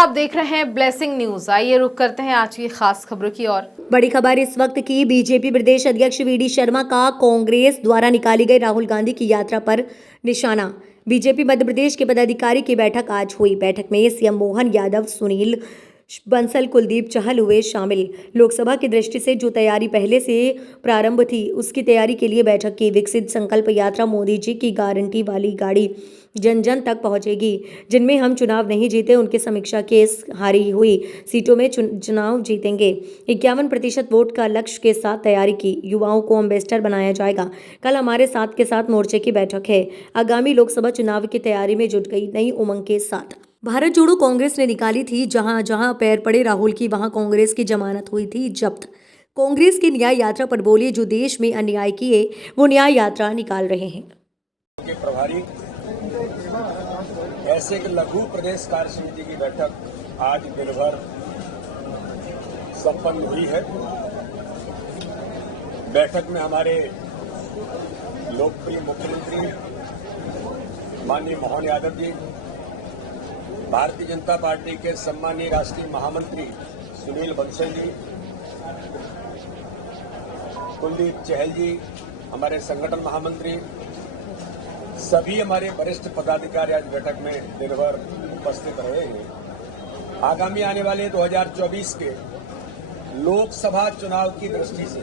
आप देख रहे हैं ब्लेसिंग न्यूज। आइए रुक करते हैं आज की खास खबरों की ओर। बड़ी खबर इस वक्त की। बीजेपी प्रदेश अध्यक्ष वीडी शर्मा का कांग्रेस द्वारा निकाली गई राहुल गांधी की यात्रा पर निशाना। बीजेपी मध्य प्रदेश के पदाधिकारी की बैठक आज हुई। बैठक में सीएम मोहन यादव, सुनील बंसल, कुलदीप चहल हुए शामिल। लोकसभा की दृष्टि से जो तैयारी पहले से प्रारंभ थी, उसकी तैयारी के लिए बैठक की। विकसित संकल्प यात्रा मोदी जी की गारंटी वाली गाड़ी जन जन तक पहुंचेगी। जिनमें हम चुनाव नहीं जीते, उनके समीक्षा केस हारी हुई सीटों में चुनाव जीतेंगे। 51% वोट का लक्ष्य के साथ तैयारी की। युवाओं को एम्बेसडर बनाया जाएगा। कल हमारे साथ के साथ मोर्चे की बैठक है। आगामी लोकसभा चुनाव की तैयारी में जुट गई नई उमंग के साथ। भारत जोड़ो कांग्रेस ने निकाली थी। जहां जहां पैर पड़े राहुल की, वहां कांग्रेस की जमानत हुई थी जब्त। कांग्रेस की न्याय यात्रा पर बोले, जो देश में अन्याय किए वो न्याय यात्रा निकाल रहे हैं। के प्रभारी ऐसे एक लघु प्रदेश कार्य समिति की बैठक आज दिन भर संपन्न हुई है। बैठक में हमारे लोकप्रिय मुख्यमंत्री माननीय मोहन यादव जी, भारतीय जनता पार्टी के सम्मानीय राष्ट्रीय महामंत्री सुनील बंसल जी, कुलदीप चहल जी, हमारे संगठन महामंत्री, सभी हमारे वरिष्ठ पदाधिकारी आज बैठक में दिन भर उपस्थित रहे हैं। आगामी आने वाले 2024 के लोकसभा चुनाव की दृष्टि से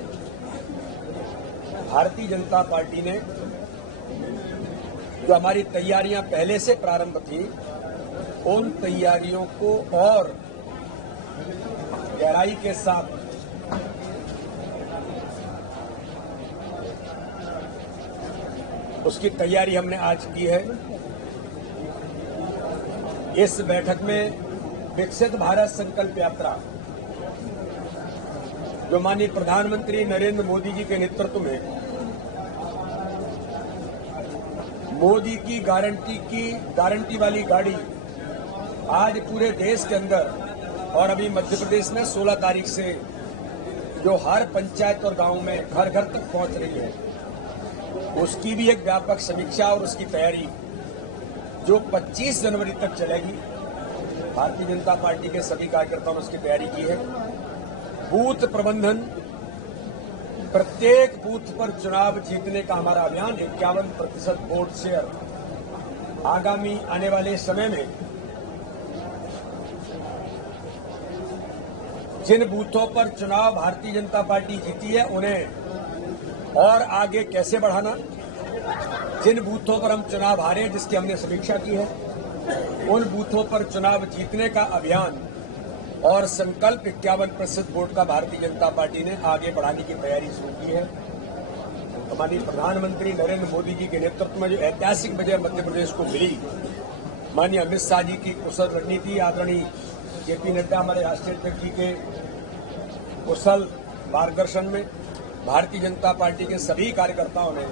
भारतीय जनता पार्टी ने जो हमारी तैयारियां पहले से प्रारंभ थी, उन तैयारियों को और गहराई के साथ उसकी तैयारी हमने आज की है। इस बैठक में विकसित भारत संकल्प यात्रा जो माननीय प्रधानमंत्री नरेंद्र मोदी जी के नेतृत्व में मोदी की गारंटी वाली गाड़ी आज पूरे देश के अंदर और अभी मध्य प्रदेश में 16 तारीख से जो हर पंचायत और गांव में घर घर तक पहुंच रही है, उसकी भी एक व्यापक समीक्षा और उसकी तैयारी जो 25 जनवरी तक चलेगी। भारतीय जनता पार्टी के सभी कार्यकर्ताओं ने उसकी तैयारी की है। बूथ प्रबंधन, प्रत्येक बूथ पर चुनाव जीतने का हमारा अभियान 51% वोट शेयर। आगामी आने वाले समय में जिन बूथों पर चुनाव भारतीय जनता पार्टी जीती है, उन्हें और आगे कैसे बढ़ाना, जिन बूथों पर हम चुनाव हारे जिसकी हमने समीक्षा की है, उन बूथों पर चुनाव जीतने का अभियान और संकल्प 51% वोट का भारतीय जनता पार्टी ने आगे बढ़ाने की तैयारी शुरू की है। हमारी प्रधानमंत्री नरेंद्र मोदी जी के नेतृत्व में जो ऐतिहासिक विजय मध्य प्रदेश को मिली, माननीय अमित शाह जी की कुशल रणनीति, आदरणीय जेपी नड्डा हमारे राष्ट्रीय अध्यक्ष जी के कुशल मार्गदर्शन में भारतीय जनता पार्टी के सभी कार्यकर्ताओं ने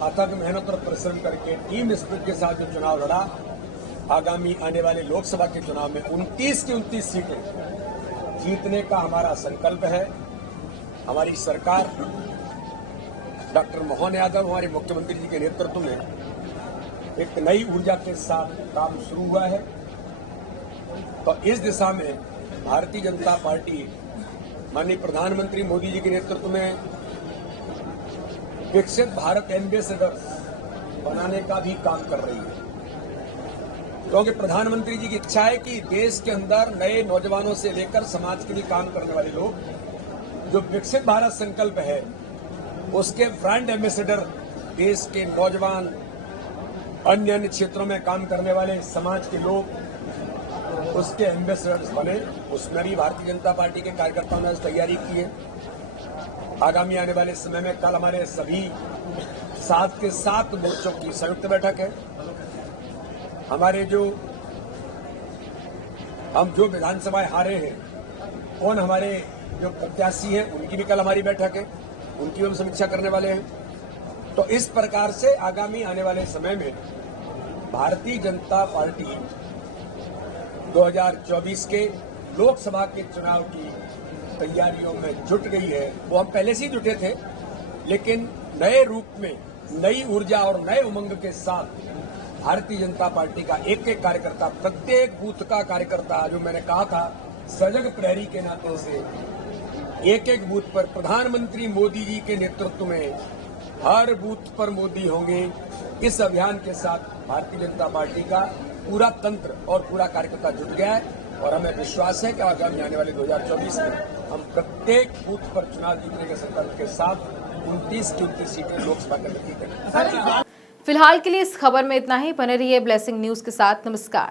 अथक मेहनत और परिश्रम करके टीम स्पिरिट के साथ जो चुनाव लड़ा, आगामी आने वाले लोकसभा के चुनाव में 29 की 29 सीटें जीतने का हमारा संकल्प है। हमारी सरकार डॉक्टर मोहन यादव हमारे मुख्यमंत्री जी के नेतृत्व में एक नई ऊर्जा के साथ काम शुरू हुआ है। तो इस दिशा में भारतीय जनता पार्टी माननीय प्रधानमंत्री मोदी जी के नेतृत्व में विकसित भारत एम्बेसडर बनाने का भी काम कर रही है, क्योंकि प्रधानमंत्री जी की इच्छा है कि देश के अंदर नए नौजवानों से लेकर समाज के लिए काम करने वाले लोग, जो विकसित भारत संकल्प है उसके ब्रांड एम्बेसडर देश के नौजवान, अन्य क्षेत्रों में काम करने वाले समाज के लोग उसके एम्बेसडर्स बने। उसमें भी भारतीय जनता पार्टी के कार्यकर्ताओं ने तैयारी की है। आगामी आने वाले समय में कल हमारे सभी 7 के 7 मोर्चों की संयुक्त बैठक है। हमारे हम जो विधानसभाएं हारे हैं, उन हमारे जो प्रत्याशी हैं, उनकी भी कल हमारी बैठक है, उनकी भी हम समीक्षा करने वाले हैं। तो इस प्रकार से आगामी आने वाले समय में भारतीय जनता पार्टी 2024 के लोकसभा के चुनाव की तैयारियों में जुट गई है। वो हम पहले से ही जुटे थे, लेकिन नए रूप में, नई ऊर्जा और नए उमंग के साथ भारतीय जनता पार्टी का एक एक कार्यकर्ता, प्रत्येक बूथ का कार्यकर्ता, जो मैंने कहा था सजग प्रहरी के नाते से एक एक बूथ पर प्रधानमंत्री मोदी जी के नेतृत्व में हर बूथ पर मोदी होंगे। इस अभियान के साथ भारतीय जनता पार्टी का पूरा तंत्र और पूरा कार्यकर्ता जुट गया है और हमें विश्वास है कि आगामी आने वाले 2024 में हम प्रत्येक बूथ पर चुनाव जीतने के संकल्प के साथ 29 की 29 सीटें लोकसभा के लिए जीतेंगे। फिलहाल के लिए इस खबर में इतना ही। बने रहिए ब्लेसिंग न्यूज के साथ। नमस्कार।